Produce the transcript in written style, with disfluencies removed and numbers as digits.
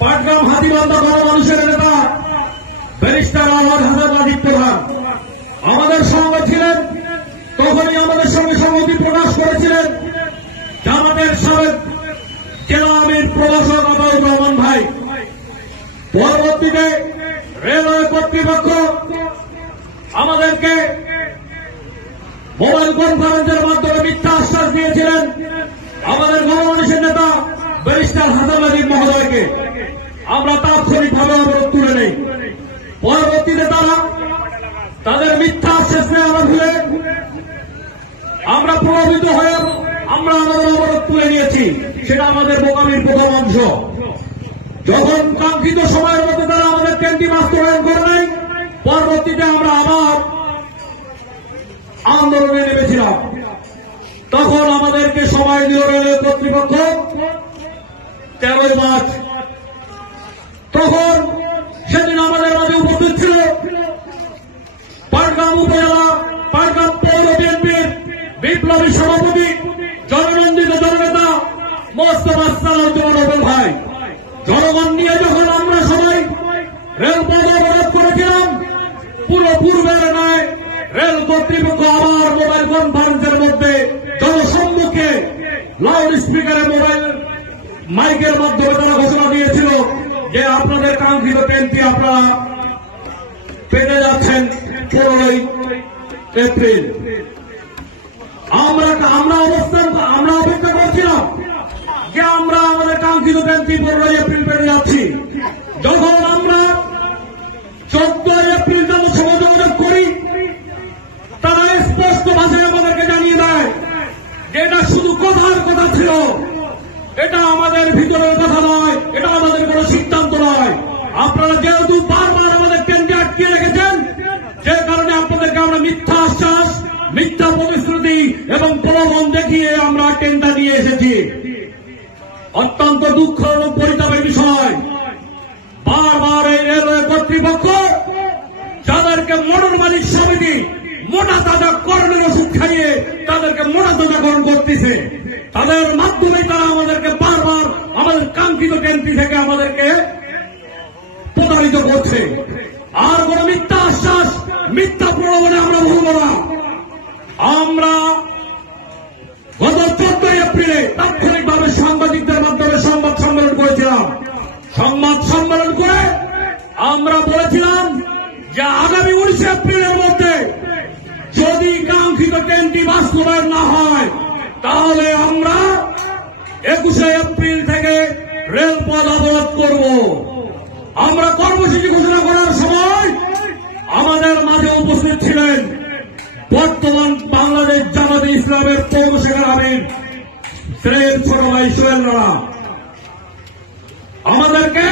পাটগ্রাম হাতিবান্ধা গণমানুষের নেতা ব্যারিস্টার আলহাজ হাসান রাজীব প্রধান আমাদের সঙ্গে ছিলেন। তখনই আমাদের সঙ্গে সংহতি প্রকাশ করেছিলেন জামাতের সাবেক জেলা আমির প্রভাষক আতাউর রহমান ভাই। পরবর্তীতে রেলওয়ে কর্তৃপক্ষ আমাদেরকে মোবাইল কনফারেন্সের মাধ্যমে মিথ্যা আশ্বাস দিয়েছিলেন আমাদের গণমানুষের নেতা ব্যারিস্টার হাসান রাজীব মহোদয়কে। আমরা তাৎক্ষণিকভাবে অবরোধ তুলে নেই। পরবর্তীতে তারা তাদের মিথ্যা আশ্বাস নেওয়া ভুলে আমরা প্রভাবিত হয়ে আমরা আমাদের অবরোধ তুলে নিয়েছি। সেটা আমাদের বোকামির প্রথম অংশ। যখন কাঙ্ক্ষিত সময়ের মধ্যে তারা আমাদের ট্রেনটি বাস্তবায়ন করে নেয়, পরবর্তীতে আমরা আবার আন্দোলনে নেমেছিলাম। তখন আমাদেরকে সময় দিল রেলওয়ে কর্তৃপক্ষ 13 মার্চ। তখন সেদিন আমাদের মাঝে উপস্থিত ছিল পাটগ্রাম উপজেলা পাটগ্রাম পৌর বিএনপির বিপ্লবী সভাপতি জননন্দিত জননেতা মোস্তফা সালাউদ্দিন ভাই। জনগণ নিয়ে যখন আমরা সবাই রেলপথ অবরোধ করেছিলাম, পুরো পূর্বের নয় রেল কর্তৃপক্ষ আবার মোবাইল কনফারেন্সের মধ্যে জনসম্মুখে লাউড স্পিকারে মোবাইল মাইকের মাধ্যমে তারা ঘোষণা দিয়েছিল যে আপনাদের কাঙ্ক্ষিত ট্রেনটি আপনারা পেতে যাচ্ছেন 15 এপ্রিল। আমরা অপেক্ষা করছিলাম যে আমরা আমাদের কাঙ্ক্ষিত ট্রেনটি 15 এপ্রিল পেতে যাচ্ছি। যখন আমরা 14 এপ্রিল যোগাযোগ করি, তারা স্পষ্ট ভাষায় আমাদেরকে জানিয়ে দেয় যে এটা শুধু কথার কথা ছিল, এটা আমাদের ভিতরের কথা নয়, এটা আমাদের কোন সিদ্ধান্ত নয়। আপনারা যেহেতু বারবার আমাদের ট্রেনকে আটকে রেখেছেন, যে কারণে আপনাদেরকে আমরা মিথ্যা আশ্বাস, মিথ্যা প্রতিশ্রুতি এবং প্রলোভন দেখিয়ে আমরা ট্রেনটা নিয়ে এসেছি। অত্যন্ত দুঃখ এবং পরিতাপের বিষয়, বারবার এই রেলওয়ে কর্তৃপক্ষ যাদেরকে মোটর মালিক সমিতি মোটা তাজা করণের ওষুধ খাইয়ে তাদেরকে মোটা তাজাকরণ করতেছে, তাদের মাধ্যমে তারা আমাদেরকে বারবার আমাদের কাঙ্ক্ষিত ট্রেনটি থেকে আমাদেরকে প্রতারিত করছে। আর কোন মিথ্যা আশ্বাস, মিথ্যা প্রলোভনে আমরা ভুলব না। আমরা গত 14 এপ্রিলে তাৎক্ষণিকভাবে সাংবাদিকদের মাধ্যমে সংবাদ সম্মেলন করেছিলাম। সংবাদ সম্মেলন করে আমরা বলেছিলাম যে আগামী 19 এপ্রিলের মধ্যে যদি কাঙ্ক্ষিত ট্রেনটি বাস্তবায়ন না হয়, তাহলে আমরা 21 এপ্রিল থেকে রেলপথ অবরোধ করব। আমরা কর্মসূচি ঘোষণা করার সময় আমাদের মাঝে উপস্থিত ছিলেন বর্তমান বাংলাদেশ জামাতে ইসলামের পৌর শাখার আমির শ্রেয় ছোট ভাই সোহেল রানা। আমাদেরকে